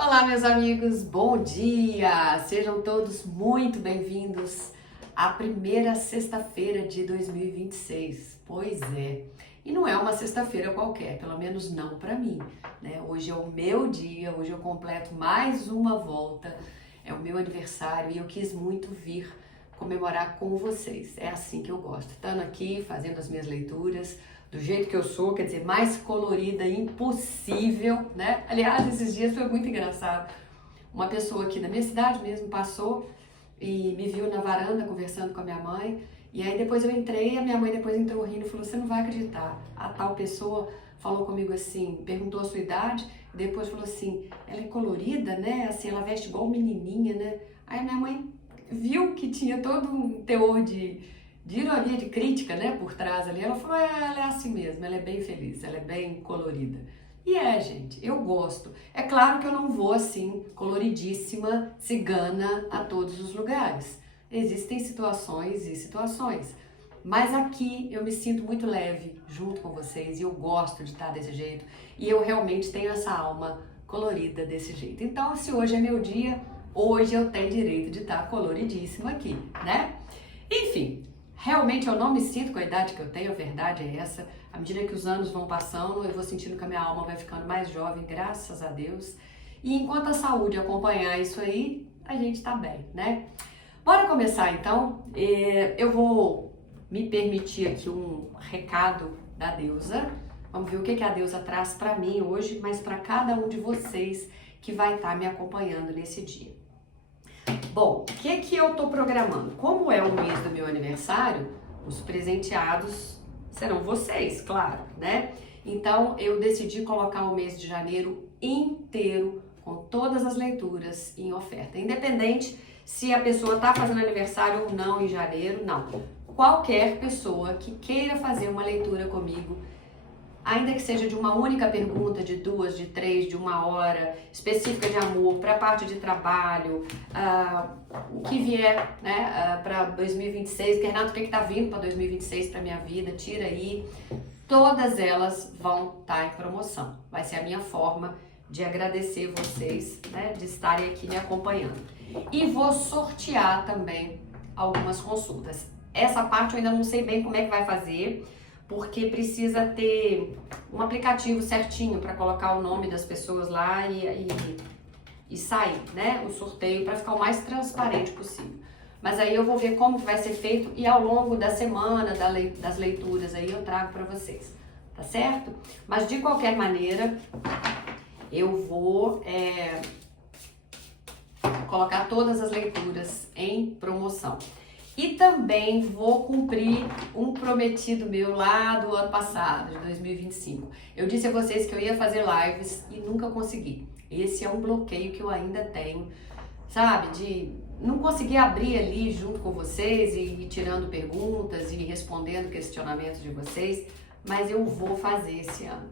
Olá, meus amigos, bom dia! Sejam todos muito bem-vindos à primeira sexta-feira de 2026. Pois é, e não é uma sexta-feira qualquer, pelo menos não para mim, né? Hoje é o meu dia, hoje eu completo mais uma volta, é o meu aniversário e eu quis muito vir comemorar com vocês. É assim que eu gosto, estando aqui, fazendo as minhas leituras, do jeito que eu sou, quer dizer, mais colorida impossível, né? Aliás, esses dias foi muito engraçado. Uma pessoa aqui da minha cidade mesmo passou e me viu na varanda conversando com a minha mãe. E aí depois eu entrei, a minha mãe depois entrou rindo e falou: "Você não vai acreditar, a tal pessoa falou comigo assim, perguntou a sua idade, e depois falou assim, ela é colorida, né? Assim, ela veste igual menininha, né?" Aí a minha mãe viu que tinha todo um teor de ironia, de crítica, né, por trás ali. Ela falou: ela é assim mesmo, ela é bem feliz, ela é bem colorida." E gente, eu gosto. É claro que eu não vou assim, coloridíssima, cigana a todos os lugares. Existem situações e situações. Mas aqui eu me sinto muito leve junto com vocês e eu gosto de estar desse jeito. E eu realmente tenho essa alma colorida desse jeito. Então, se hoje é meu dia, hoje eu tenho direito de estar coloridíssima aqui, né? Enfim, realmente eu não me sinto com a idade que eu tenho, a verdade é essa. À medida que os anos vão passando, eu vou sentindo que a minha alma vai ficando mais jovem, graças a Deus. E enquanto a saúde acompanhar isso aí, a gente tá bem, né? Bora começar então. Eu vou me permitir aqui um recado da deusa. Vamos ver o que a deusa traz para mim hoje, mas para cada um de vocês que vai estar me acompanhando nesse dia. Bom, o que eu tô programando? Como é o mês do meu aniversário, os presenteados serão vocês, claro, né? Então eu decidi colocar o mês de janeiro inteiro com todas as leituras em oferta, independente se a pessoa tá fazendo aniversário ou não em janeiro, não. Qualquer pessoa que queira fazer uma leitura comigo, ainda que seja de uma única pergunta, de 2, de 3, de 1 hora, específica de amor, para a parte de trabalho, o que vier, né, para 2026, que Renato, o que está vindo para 2026 para minha vida, tira aí, todas elas vão estar em promoção. Vai ser a minha forma de agradecer vocês, né, de estarem aqui me acompanhando. E vou sortear também algumas consultas. Essa parte eu ainda não sei bem como é que vai fazer, porque precisa ter um aplicativo certinho para colocar o nome das pessoas lá e sair, né, o sorteio, para ficar o mais transparente possível. Mas aí eu vou ver como vai ser feito e ao longo da semana, das leituras aí eu trago para vocês, tá certo? Mas de qualquer maneira, eu vou colocar todas as leituras em promoção. E também vou cumprir um prometido meu lá do ano passado, de 2025. Eu disse a vocês que eu ia fazer lives e nunca consegui. Esse é um bloqueio que eu ainda tenho, sabe? De não conseguir abrir ali junto com vocês e ir tirando perguntas e respondendo questionamentos de vocês. Mas eu vou fazer esse ano.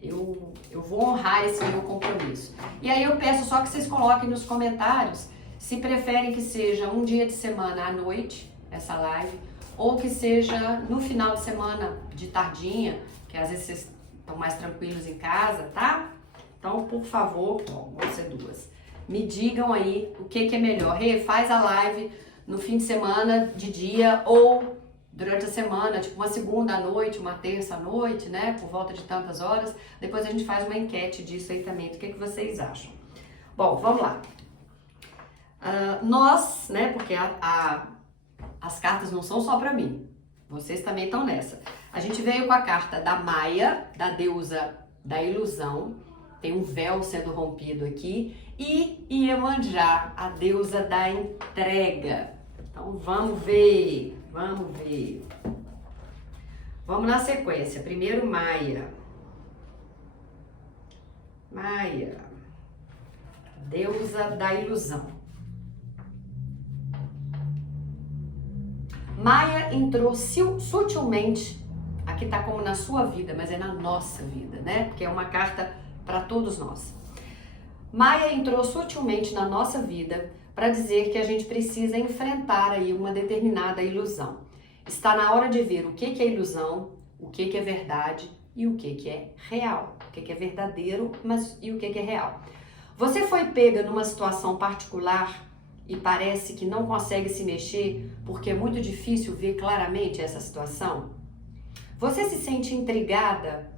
Eu vou honrar esse meu compromisso. E aí eu peço só que vocês coloquem nos comentários se preferem que seja um dia de semana à noite, essa live, ou que seja no final de semana de tardinha, que às vezes vocês estão mais tranquilos em casa, tá? Então, por favor, vão ser 2. Me digam aí o que é melhor. Faz a live no fim de semana de dia ou durante a semana, tipo uma segunda à noite, uma terça à noite, né? Por volta de tantas horas. Depois a gente faz uma enquete disso aí também. O que vocês acham? Bom, vamos lá. Nós, né, porque as cartas não são só para mim, vocês também estão nessa. A gente veio com a carta da Maia, da deusa da ilusão, tem um véu sendo rompido aqui, e Iemanjá, a deusa da entrega. Então vamos ver. Vamos na sequência. Primeiro Maia, deusa da ilusão. Maia entrou sutilmente, aqui tá como na sua vida, mas é na nossa vida, né? Porque é uma carta para todos nós. Maia entrou sutilmente na nossa vida para dizer que a gente precisa enfrentar aí uma determinada ilusão. Está na hora de ver o que é ilusão, o que é verdade e o que é real. O que é verdadeiro, mas e o que é real. Você foi pega numa situação particular e parece que não consegue se mexer porque é muito difícil ver claramente essa situação? Você se sente intrigada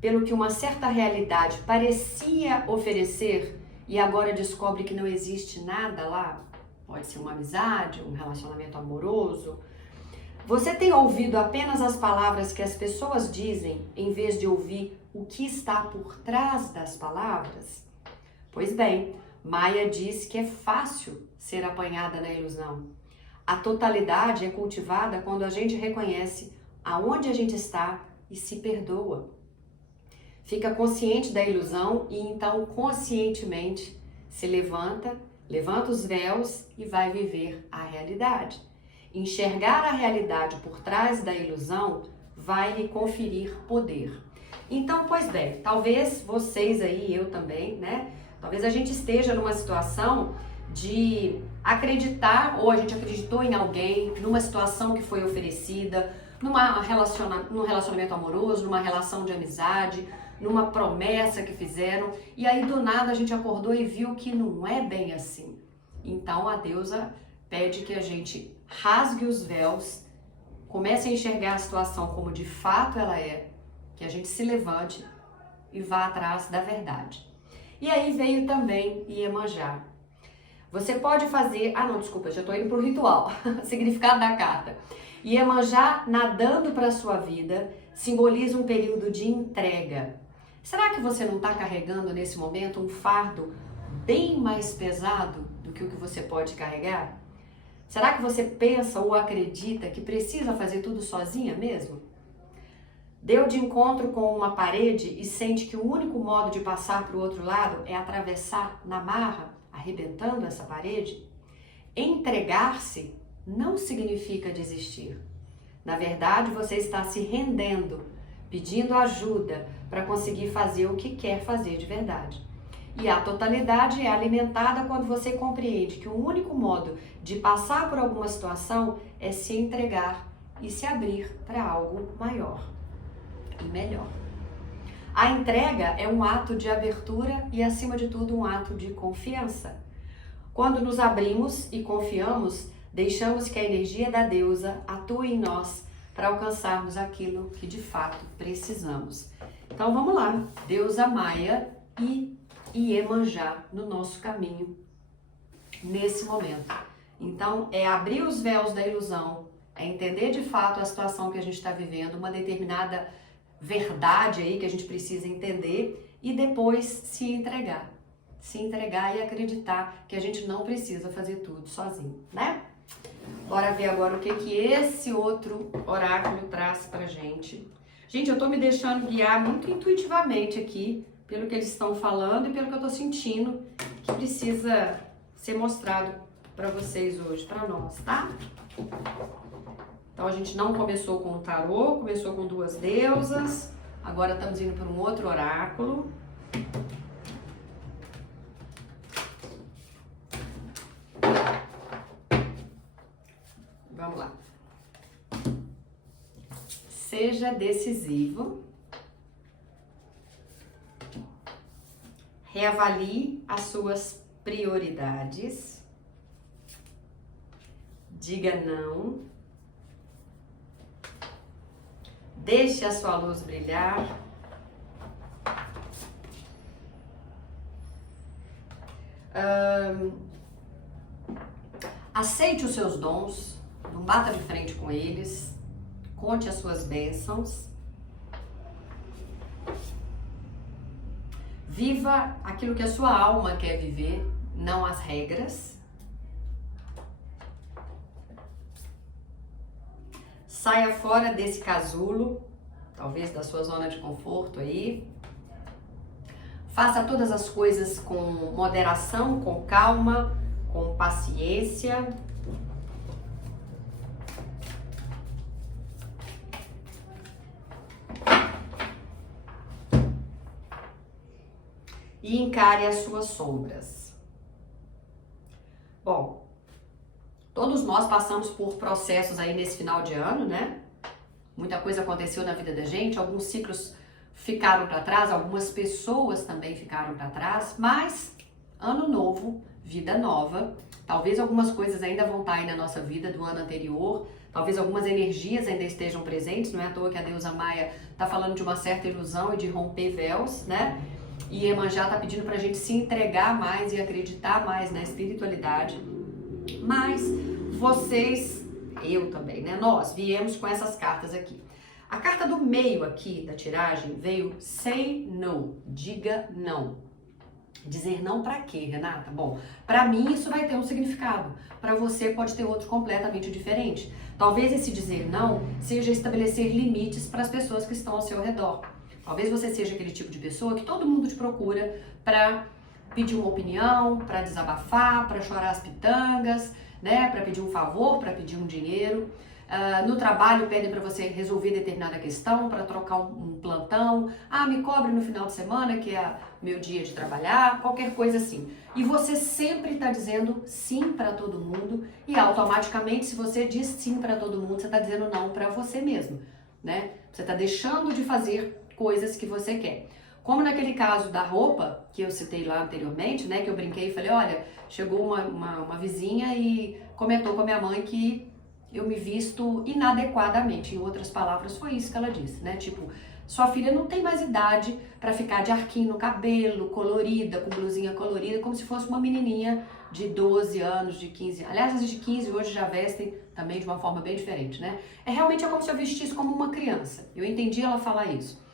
pelo que uma certa realidade parecia oferecer e agora descobre que não existe nada lá? Pode ser uma amizade, um relacionamento amoroso. Você tem ouvido apenas as palavras que as pessoas dizem em vez de ouvir o que está por trás das palavras? Pois bem, Maia diz que é fácil ser apanhada na ilusão. A totalidade é cultivada quando a gente reconhece aonde a gente está e se perdoa. Fica consciente da ilusão e então conscientemente se levanta os véus e vai viver a realidade. Enxergar a realidade por trás da ilusão vai lhe conferir poder. Então, pois bem, talvez vocês aí, eu também, né? Talvez a gente esteja numa situação de acreditar, ou a gente acreditou em alguém, numa situação que foi oferecida, num relacionamento amoroso, numa relação de amizade, numa promessa que fizeram, e aí do nada a gente acordou e viu que não é bem assim. Então a deusa pede que a gente rasgue os véus, comece a enxergar a situação como de fato ela é, que a gente se levante e vá atrás da verdade. E aí veio também Iemanjá. Você pode fazer... desculpa, já estou indo para o ritual. Significado da carta. Iemanjá, nadando para a sua vida, simboliza um período de entrega. Será que você não está carregando nesse momento um fardo bem mais pesado do que o que você pode carregar? Será que você pensa ou acredita que precisa fazer tudo sozinha mesmo? Deu de encontro com uma parede e sente que o único modo de passar para o outro lado é atravessar na marra, arrebentando essa parede? Entregar-se não significa desistir. Na verdade, você está se rendendo, pedindo ajuda para conseguir fazer o que quer fazer de verdade. E a totalidade é alimentada quando você compreende que o único modo de passar por alguma situação é se entregar e se abrir para algo maior e melhor. A entrega é um ato de abertura e, acima de tudo, um ato de confiança. Quando nos abrimos e confiamos, deixamos que a energia da deusa atue em nós para alcançarmos aquilo que de fato precisamos. Então vamos lá, deusa Maia e Iemanjá no nosso caminho nesse momento. Então é abrir os véus da ilusão, é entender de fato a situação que a gente está vivendo, uma determinada verdade aí que a gente precisa entender e depois se entregar e acreditar que a gente não precisa fazer tudo sozinho, né? Bora ver agora o que esse outro oráculo traz pra gente. Gente, eu tô me deixando guiar muito intuitivamente aqui pelo que eles estão falando e pelo que eu tô sentindo que precisa ser mostrado para vocês hoje, para nós, tá? Então a gente não começou com o tarô, começou com duas deusas, agora estamos indo para um outro oráculo. Vamos lá. Seja decisivo. Reavalie as suas prioridades. Diga não. Deixe a sua luz brilhar. Aceite os seus dons. Não bata de frente com eles. Conte as suas bênçãos. Viva aquilo que a sua alma quer viver, não as regras. Saia fora desse casulo, talvez da sua zona de conforto aí. Faça todas as coisas com moderação, com calma, com paciência. E encare as suas sombras. Bom, todos nós passamos por processos aí nesse final de ano, né? Muita coisa aconteceu na vida da gente, alguns ciclos ficaram para trás, algumas pessoas também ficaram para trás, mas ano novo, vida nova. Talvez algumas coisas ainda vão estar aí na nossa vida do ano anterior, talvez algumas energias ainda estejam presentes, não é à toa que a deusa Maia está falando de uma certa ilusão e de romper véus, né? E Iemanjá está pedindo para a gente se entregar mais e acreditar mais na espiritualidade. Mas vocês, eu também, né? Nós viemos com essas cartas aqui. A carta do meio aqui da tiragem veio say no, diga não. Dizer não pra quê, Renata? Bom, pra mim isso vai ter um significado. Pra você pode ter outro completamente diferente. Talvez esse dizer não seja estabelecer limites para as pessoas que estão ao seu redor. Talvez você seja aquele tipo de pessoa que todo mundo te procura pra pedir uma opinião, pra desabafar, pra chorar as pitangas, né? Pra pedir um favor, pra pedir um dinheiro. No trabalho pedem para você resolver determinada questão, para trocar um plantão. Me cobre no final de semana, que é meu dia de trabalhar, qualquer coisa assim. E você sempre está dizendo sim para todo mundo e automaticamente, se você diz sim para todo mundo, você está dizendo não para você mesmo, né? Você está deixando de fazer coisas que você quer. Como naquele caso da roupa, que eu citei lá anteriormente, né? Que eu brinquei e falei, olha, chegou uma vizinha e comentou com a minha mãe que eu me visto inadequadamente. Em outras palavras, foi isso que ela disse, né? Tipo, sua filha não tem mais idade para ficar de arquinho no cabelo, colorida, com blusinha colorida, como se fosse uma menininha de 12 anos, de 15 anos. Aliás, as de 15 hoje já vestem também de uma forma bem diferente, né? Realmente é como se eu vestisse como uma criança. Eu entendi ela falar isso.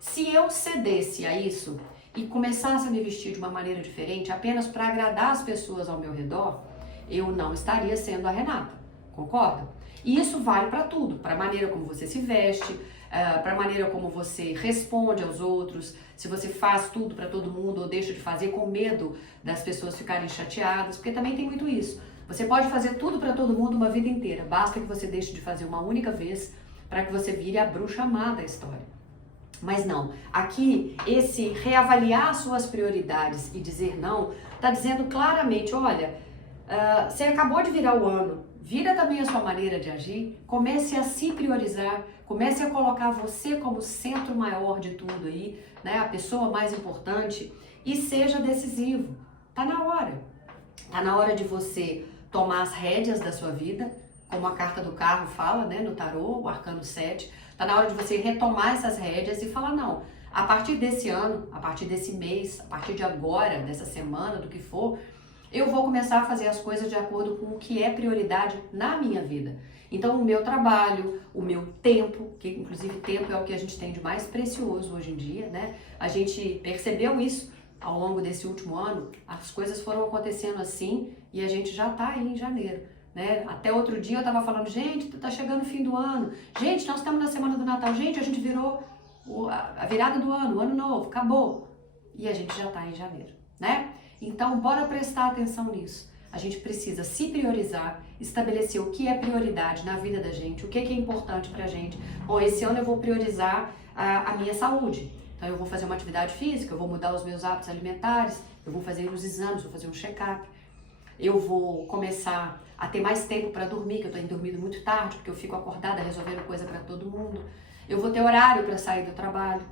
Se eu cedesse a isso e começasse a me vestir de uma maneira diferente, apenas para agradar as pessoas ao meu redor, eu não estaria sendo a Renata. Concorda? E isso vale para tudo, para a maneira como você se veste, para a maneira como você responde aos outros, se você faz tudo para todo mundo ou deixa de fazer com medo das pessoas ficarem chateadas, porque também tem muito isso. Você pode fazer tudo para todo mundo uma vida inteira, basta que você deixe de fazer uma única vez para que você vire a bruxa má da história. Mas não, aqui esse reavaliar suas prioridades e dizer não, está dizendo claramente, olha, você acabou de virar o ano, vira também a sua maneira de agir, comece a se priorizar, comece a colocar você como centro maior de tudo aí, né, a pessoa mais importante e seja decisivo. Tá na hora. Tá na hora de você tomar as rédeas da sua vida, como a carta do carro fala, né, no tarô, o arcano 7. Tá na hora de você retomar essas rédeas e falar, não, a partir desse ano, a partir desse mês, a partir de agora, dessa semana, do que for, eu vou começar a fazer as coisas de acordo com o que é prioridade na minha vida. Então, o meu trabalho, o meu tempo, que inclusive tempo é o que a gente tem de mais precioso hoje em dia, né? A gente percebeu isso ao longo desse último ano, as coisas foram acontecendo assim e a gente já tá aí em janeiro, né? Até outro dia eu tava falando, gente, tá chegando o fim do ano, gente, nós estamos na semana do Natal, gente, a gente virou a virada do ano, o ano novo, acabou. E a gente já tá em janeiro, né? Então, bora prestar atenção nisso. A gente precisa se priorizar, estabelecer o que é prioridade na vida da gente, o que é importante pra gente. Bom, esse ano eu vou priorizar a minha saúde. Então, eu vou fazer uma atividade física, eu vou mudar os meus hábitos alimentares, eu vou fazer os exames, vou fazer um check-up. Eu vou começar a ter mais tempo para dormir, que eu tenho dormido muito tarde, porque eu fico acordada resolvendo coisa para todo mundo. Eu vou ter horário para sair do trabalho,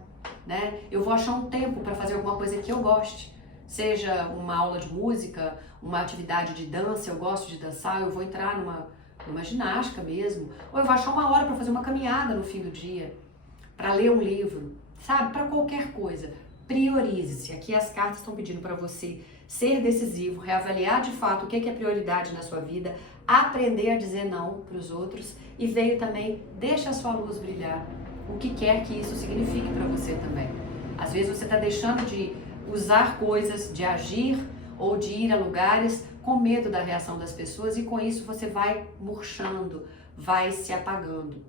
né? Eu vou achar um tempo para fazer alguma coisa que eu goste. Seja uma aula de música, uma atividade de dança, eu gosto de dançar, eu vou entrar numa ginástica mesmo, ou eu vou achar uma hora para fazer uma caminhada no fim do dia, para ler um livro, sabe? Para qualquer coisa. Priorize-se. Aqui as cartas estão pedindo para você ser decisivo, reavaliar de fato o que é prioridade na sua vida, aprender a dizer não para os outros e veio também, deixa a sua luz brilhar, o que quer que isso signifique para você também. Às vezes você está deixando de usar coisas, de agir ou de ir a lugares com medo da reação das pessoas e com isso você vai murchando, vai se apagando.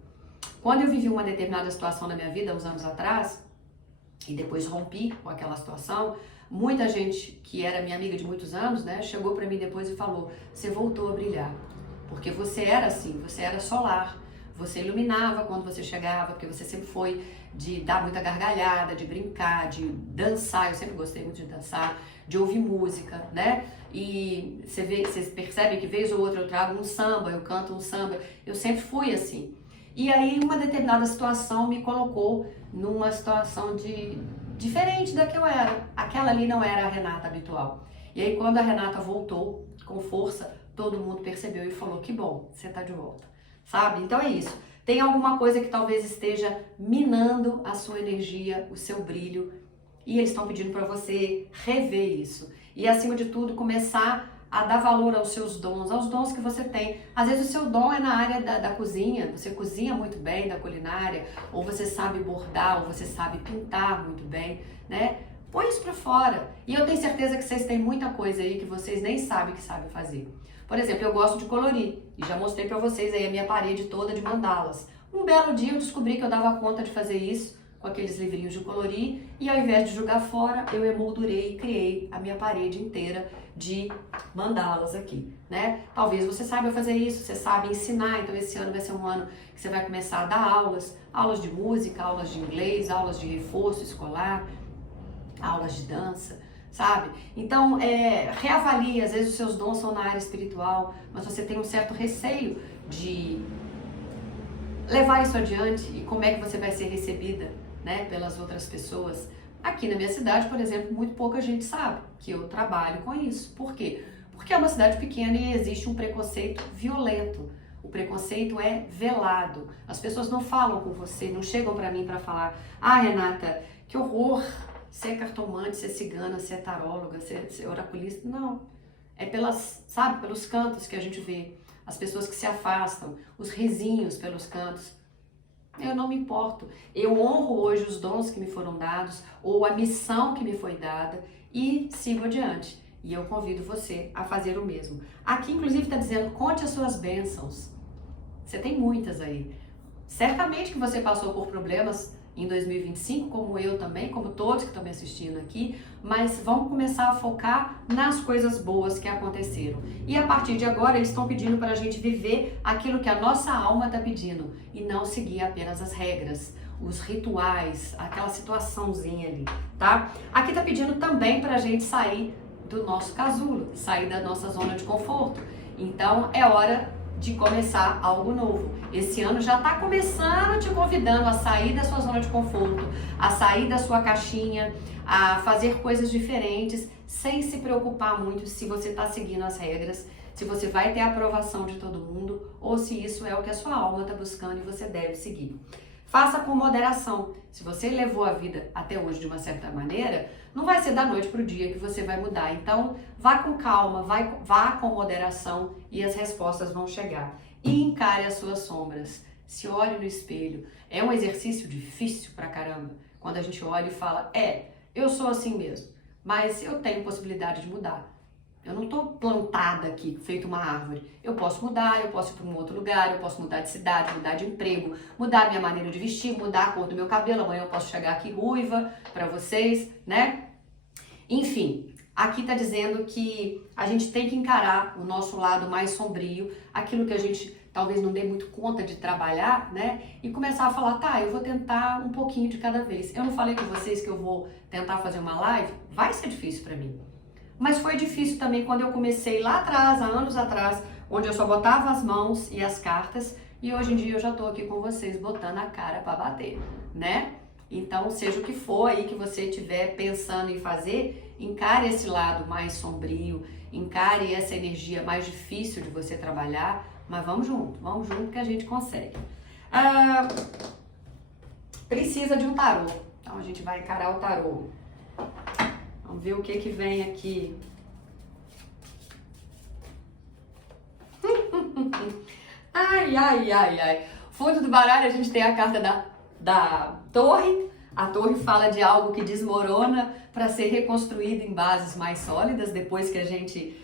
Quando eu vivi uma determinada situação na minha vida, uns anos atrás, e depois rompi com aquela situação, muita gente que era minha amiga de muitos anos, né, chegou para mim depois e falou, você voltou a brilhar, porque você era assim, você era solar, você iluminava quando você chegava, porque você sempre foi de dar muita gargalhada, de brincar, de dançar, eu sempre gostei muito de dançar, de ouvir música, né? E você percebe que vez ou outra eu trago um samba, eu canto um samba, eu sempre fui assim. E aí uma determinada situação me colocou numa situação diferente da que eu era. Aquela ali não era a Renata habitual. E aí quando a Renata voltou com força, todo mundo percebeu e falou, que bom, você tá de volta, sabe? Então é isso. Tem alguma coisa que talvez esteja minando a sua energia, o seu brilho, e eles estão pedindo para você rever isso. E acima de tudo, começar a dar valor aos seus dons, aos dons que você tem. Às vezes o seu dom é na área da cozinha, você cozinha muito bem, da culinária, ou você sabe bordar, ou você sabe pintar muito bem, né? Põe isso pra fora. E eu tenho certeza que vocês têm muita coisa aí que vocês nem sabem que sabem fazer. Por exemplo, eu gosto de colorir, e já mostrei pra vocês aí a minha parede toda de mandalas. Um belo dia eu descobri que eu dava conta de fazer isso, com aqueles livrinhos de colorir, e ao invés de jogar fora, eu emoldurei e criei a minha parede inteira de mandalas aqui, né? Talvez você saiba fazer isso, você sabe ensinar, então esse ano vai ser um ano que você vai começar a dar aulas, aulas de música, aulas de inglês, aulas de reforço escolar, aulas de dança, sabe? Então, reavalie, às vezes os seus dons são na área espiritual, mas você tem um certo receio de levar isso adiante e como é que você vai ser recebida, né, pelas outras pessoas. Aqui na minha cidade, por exemplo, muito pouca gente sabe que eu trabalho com isso. Por quê? Porque é uma cidade pequena e existe um preconceito violento. O preconceito é velado. As pessoas não falam com você, não chegam pra mim pra falar: ah, Renata, que horror, você é cartomante, você é cigana, você é taróloga, você é oraculista. Não. É pelas, sabe, pelos cantos que a gente vê. As pessoas que se afastam, os risinhos pelos cantos. Eu não me importo. Eu honro hoje os dons que me foram dados ou a missão que me foi dada e sigo adiante. E eu convido você a fazer o mesmo. Aqui, inclusive, está dizendo, conte as suas bênçãos. Você tem muitas aí. Certamente que você passou por problemas em 2025, como eu também, como todos que estão me assistindo aqui, mas vamos começar a focar nas coisas boas que aconteceram. E a partir de agora, eles estão pedindo para a gente viver aquilo que a nossa alma está pedindo e não seguir apenas as regras, os rituais, aquela situaçãozinha ali, tá? Aqui tá pedindo também para a gente sair do nosso casulo, sair da nossa zona de conforto. Então, é hora de começar algo novo. Esse ano já está começando te convidando a sair da sua zona de conforto, a sair da sua caixinha, a fazer coisas diferentes, sem se preocupar muito se você está seguindo as regras, se você vai ter a aprovação de todo mundo ou se isso é o que a sua alma está buscando e você deve seguir. Faça com moderação. Se você levou a vida até hoje de uma certa maneira, não vai ser da noite para o dia que você vai mudar. Então, vá com calma, vá com moderação e as respostas vão chegar. E encare as suas sombras. Se olhe no espelho. É um exercício difícil pra caramba. Quando a gente olha e fala, eu sou assim mesmo, mas eu tenho possibilidade de mudar. Eu não estou plantada aqui, feito uma árvore. Eu posso mudar, eu posso ir para um outro lugar, eu posso mudar de cidade, mudar de emprego, mudar a minha maneira de vestir, mudar a cor do meu cabelo. Amanhã eu posso chegar aqui ruiva para vocês, né? Enfim, aqui tá dizendo que a gente tem que encarar o nosso lado mais sombrio, aquilo que a gente talvez não dê muito conta de trabalhar, né? E começar a falar, tá, eu vou tentar um pouquinho de cada vez. Eu não falei com vocês que eu vou tentar fazer uma live? Vai ser difícil para mim. Mas foi difícil também quando eu comecei lá atrás, há anos atrás, onde eu só botava as mãos e as cartas, e hoje em dia eu já tô aqui com vocês botando a cara para bater, né? Então, seja o que for aí que você estiver pensando em fazer, encare esse lado mais sombrio, encare essa energia mais difícil de você trabalhar, mas vamos junto que a gente consegue. Precisa de um tarô, então a gente vai encarar o tarô. Vamos ver o que que vem aqui. Ai, ai, ai, ai. Fundo do baralho a gente tem a carta da torre. A torre fala de algo que desmorona para ser reconstruído em bases mais sólidas, depois que a gente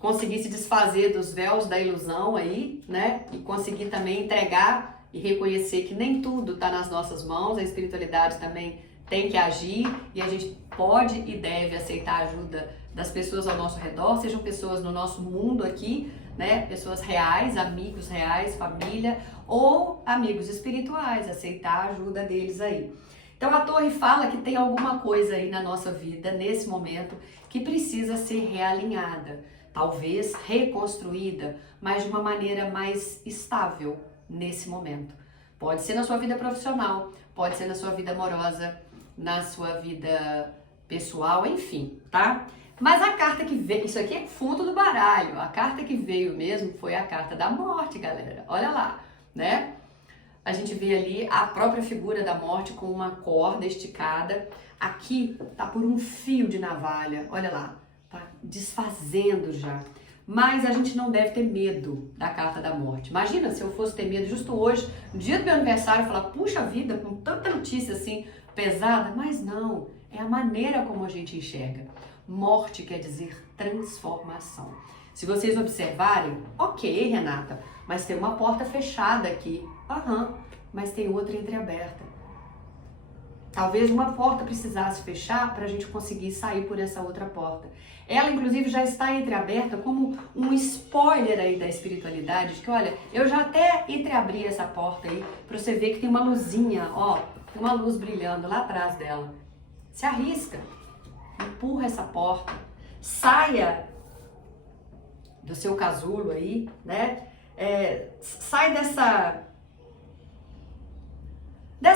conseguir se desfazer dos véus da ilusão aí, né? E conseguir também entregar e reconhecer que nem tudo está nas nossas mãos, a espiritualidade também tem que agir e a gente pode e deve aceitar a ajuda das pessoas ao nosso redor, sejam pessoas no nosso mundo aqui, né? Pessoas reais, amigos reais, família ou amigos espirituais, aceitar a ajuda deles aí. Então a torre fala que tem alguma coisa aí na nossa vida, nesse momento, que precisa ser realinhada, talvez reconstruída, mas de uma maneira mais estável nesse momento. Pode ser na sua vida profissional, pode ser na sua vida amorosa, na sua vida pessoal, enfim, tá? Mas a carta que veio, isso aqui é fundo do baralho, a carta que veio mesmo foi a carta da morte, galera. Olha lá, né? A gente vê ali a própria figura da morte com uma corda esticada. Aqui tá por um fio de navalha, olha lá, tá desfazendo já. Mas a gente não deve ter medo da carta da morte. Imagina se eu fosse ter medo justo hoje, no dia do meu aniversário, falar, puxa vida, com tanta notícia assim pesada, mas não, é a maneira como a gente enxerga. Morte quer dizer transformação. Se vocês observarem, ok, Renata, mas tem uma porta fechada aqui. Aham, mas tem outra entreaberta. Talvez uma porta precisasse fechar para a gente conseguir sair por essa outra porta. Ela, inclusive, já está entreaberta como um spoiler aí da espiritualidade, de que, olha, eu já até entreabri essa porta aí, para você ver que tem uma luzinha, ó, tem uma luz brilhando lá atrás dela. Se arrisca, empurra essa porta, saia do seu casulo aí, né? Sai dessa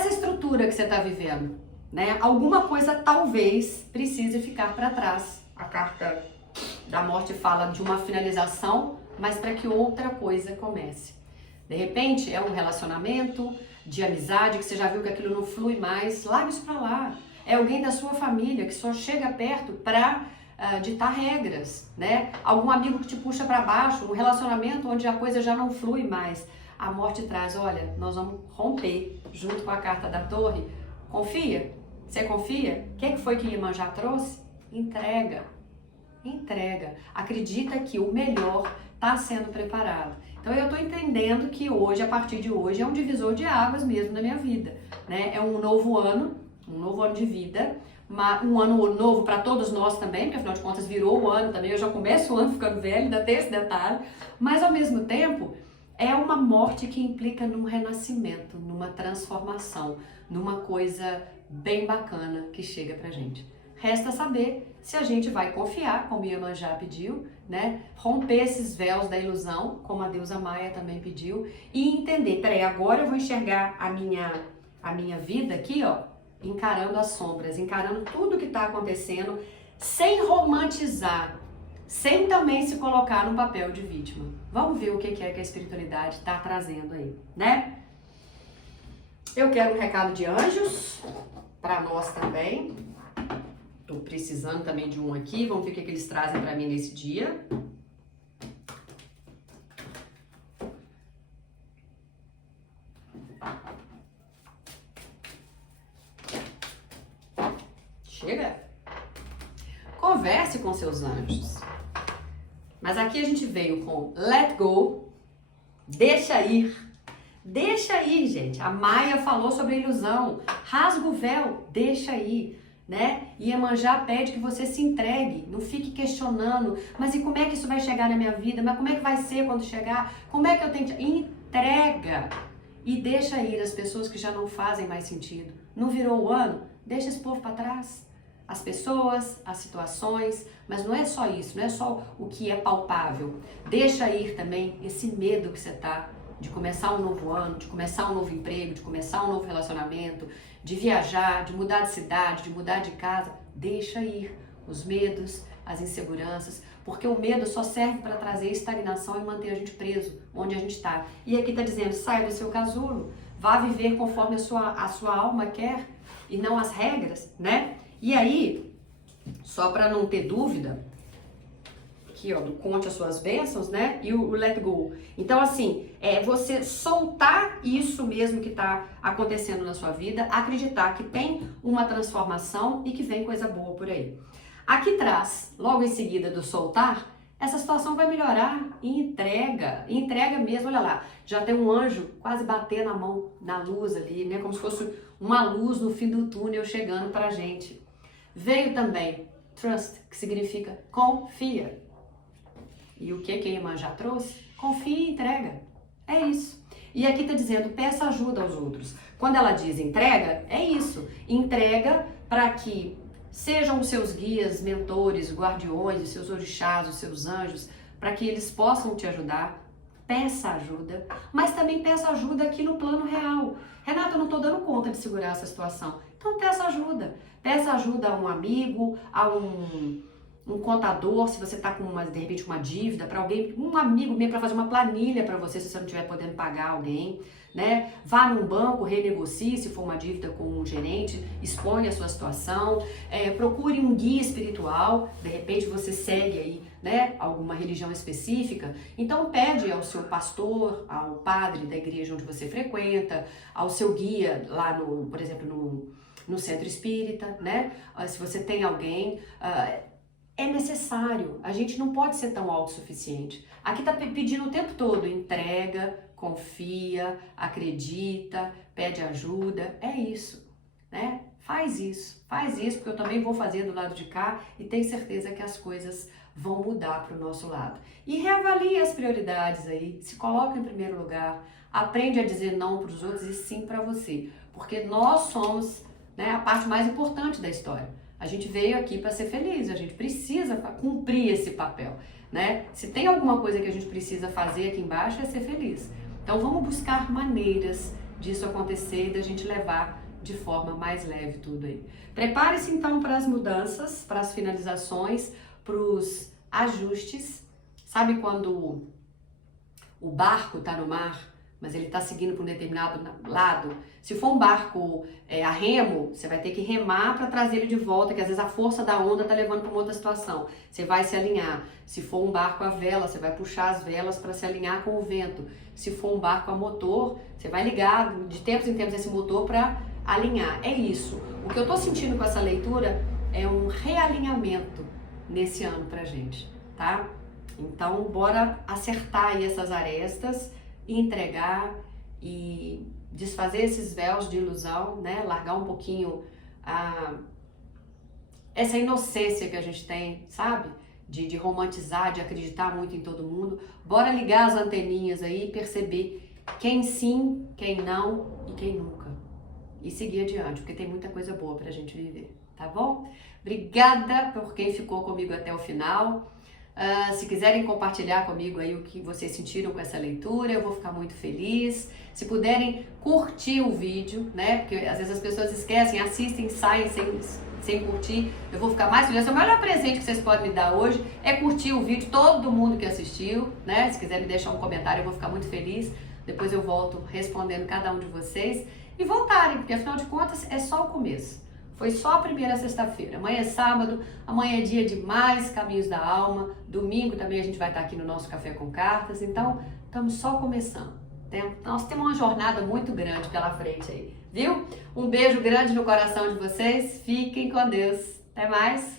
estrutura que você está vivendo, né? Alguma coisa talvez precise ficar para trás. A carta da morte fala de uma finalização, mas para que outra coisa comece. De repente é um relacionamento de amizade que você já viu que aquilo não flui mais, larga isso para lá. É alguém da sua família que só chega perto para ditar regras, né? Algum amigo que te puxa para baixo, um relacionamento onde a coisa já não flui mais. A morte traz, olha, nós vamos romper junto com a carta da torre. Confia? Você confia? O que foi que Iemanjá trouxe? Entrega. Entrega. Acredita que o melhor está sendo preparado. Então eu estou entendendo que hoje, a partir de hoje, é um divisor de águas mesmo na minha vida, né? É um novo ano de vida, um ano novo para todos nós também, porque afinal de contas virou o ano também, eu já começo o ano ficando velho, ainda tem esse detalhe, mas ao mesmo tempo é uma morte que implica num renascimento, numa transformação, numa coisa bem bacana que chega pra gente. Resta saber se a gente vai confiar, como Iemanjá pediu, né? Romper esses véus da ilusão, como a deusa Maia também pediu, e entender, peraí, agora eu vou enxergar a minha vida aqui, ó, encarando as sombras, encarando tudo que está acontecendo, sem romantizar, sem também se colocar no papel de vítima. Vamos ver o que é que a espiritualidade está trazendo aí, né? Eu quero um recado de anjos para nós também. Estou precisando também de um aqui. Vamos ver o que eles trazem para mim nesse dia. Chega. Converse com seus anjos. Mas aqui a gente veio com let go, deixa ir. Deixa ir, gente. A Maia falou sobre a ilusão. Rasga o véu, deixa ir, né? E Iemanjá pede que você se entregue, não fique questionando. Mas e como é que isso vai chegar na minha vida? Mas como é que vai ser quando chegar? Como é que eu tenho que... Entrega e deixa ir as pessoas que já não fazem mais sentido. Não virou o ano? Deixa esse povo para trás. As pessoas, as situações, mas não é só isso, não é só o que é palpável. Deixa ir também esse medo que você tá de começar um novo ano, de começar um novo emprego, de começar um novo relacionamento, de viajar, de mudar de cidade, de mudar de casa. Deixa ir os medos, as inseguranças, porque o medo só serve para trazer estagnação e manter a gente preso onde a gente está. E aqui está dizendo, saia do seu casulo, vá viver conforme a sua alma quer e não as regras, né? E aí, só para não ter dúvida, aqui ó, do conte as suas bênçãos, né? E o let go. Então assim, é você soltar isso mesmo que está acontecendo na sua vida, acreditar que tem uma transformação e que vem coisa boa por aí. Aqui traz, logo em seguida do soltar, essa situação vai melhorar e entrega mesmo, olha lá, já tem um anjo quase batendo a mão na luz ali, né? Como se fosse uma luz no fim do túnel chegando pra gente. Veio também trust, que significa confia. E o que a Iemanjá trouxe? Confia e entrega. É isso. E aqui está dizendo, peça ajuda aos outros. Quando ela diz entrega, é isso. Entrega para que sejam os seus guias, mentores, guardiões, os seus orixás, os seus anjos, para que eles possam te ajudar. Peça ajuda, mas também peça ajuda aqui no plano real. Renata, eu não estou dando conta de segurar essa situação. Então peça ajuda. Peça ajuda a um amigo, a um contador, se você está com de repente uma dívida para alguém, um amigo mesmo para fazer uma planilha para você, se você não estiver podendo pagar alguém, né? Vá num banco, renegocie se for uma dívida com um gerente, exponha a sua situação, procure um guia espiritual, de repente você segue aí, né, alguma religião específica, então pede ao seu pastor, ao padre da igreja onde você frequenta, ao seu guia lá no, por exemplo, no centro espírita, né? Se você tem alguém, é necessário, a gente não pode ser tão autossuficiente. Aqui tá pedindo o tempo todo, entrega, confia, acredita, pede ajuda, é isso, né? Faz isso, porque eu também vou fazer do lado de cá e tenho certeza que as coisas vão mudar para o nosso lado. E reavalie as prioridades aí, se coloca em primeiro lugar, aprende a dizer não para os outros e sim para você, porque nós somos, né, a parte mais importante da história. A gente veio aqui para ser feliz, a gente precisa cumprir esse papel, né? Se tem alguma coisa que a gente precisa fazer aqui embaixo é ser feliz. Então vamos buscar maneiras disso acontecer e da gente levar de forma mais leve tudo aí. Prepare-se então para as mudanças, para as finalizações, para os ajustes. Sabe quando o barco está no mar, mas ele está seguindo para um determinado lado? Se for um barco a remo, você vai ter que remar para trazer ele de volta, que às vezes a força da onda está levando para uma outra situação. Você vai se alinhar. Se for um barco a vela, você vai puxar as velas para se alinhar com o vento. Se for um barco a motor, você vai ligar de tempos em tempos esse motor para alinhar. É isso. O que eu estou sentindo com essa leitura é um realinhamento nesse ano pra gente, tá? Então, bora acertar aí essas arestas, entregar e desfazer esses véus de ilusão, né? Largar um pouquinho essa inocência que a gente tem, sabe? De romantizar, de acreditar muito em todo mundo. Bora ligar as anteninhas aí e perceber quem sim, quem não e quem nunca. E seguir adiante, porque tem muita coisa boa pra gente viver, tá bom? Obrigada por quem ficou comigo até o final. Se quiserem compartilhar comigo aí o que vocês sentiram com essa leitura, eu vou ficar muito feliz. Se puderem curtir o vídeo, né? Porque às vezes as pessoas esquecem, assistem, saem sem curtir. Eu vou ficar mais feliz. O melhor presente que vocês podem me dar hoje é curtir o vídeo, todo mundo que assistiu, né? Se quiser me deixar um comentário, eu vou ficar muito feliz. Depois eu volto respondendo cada um de vocês. E voltarem, porque afinal de contas é só o começo. Foi só a primeira sexta-feira. Amanhã é sábado, amanhã é dia de mais Caminhos da Alma. Domingo também a gente vai estar aqui no nosso Café com Cartas. Então, estamos só começando. Nós temos uma jornada muito grande pela frente aí, viu? Um beijo grande no coração de vocês. Fiquem com Deus. Até mais.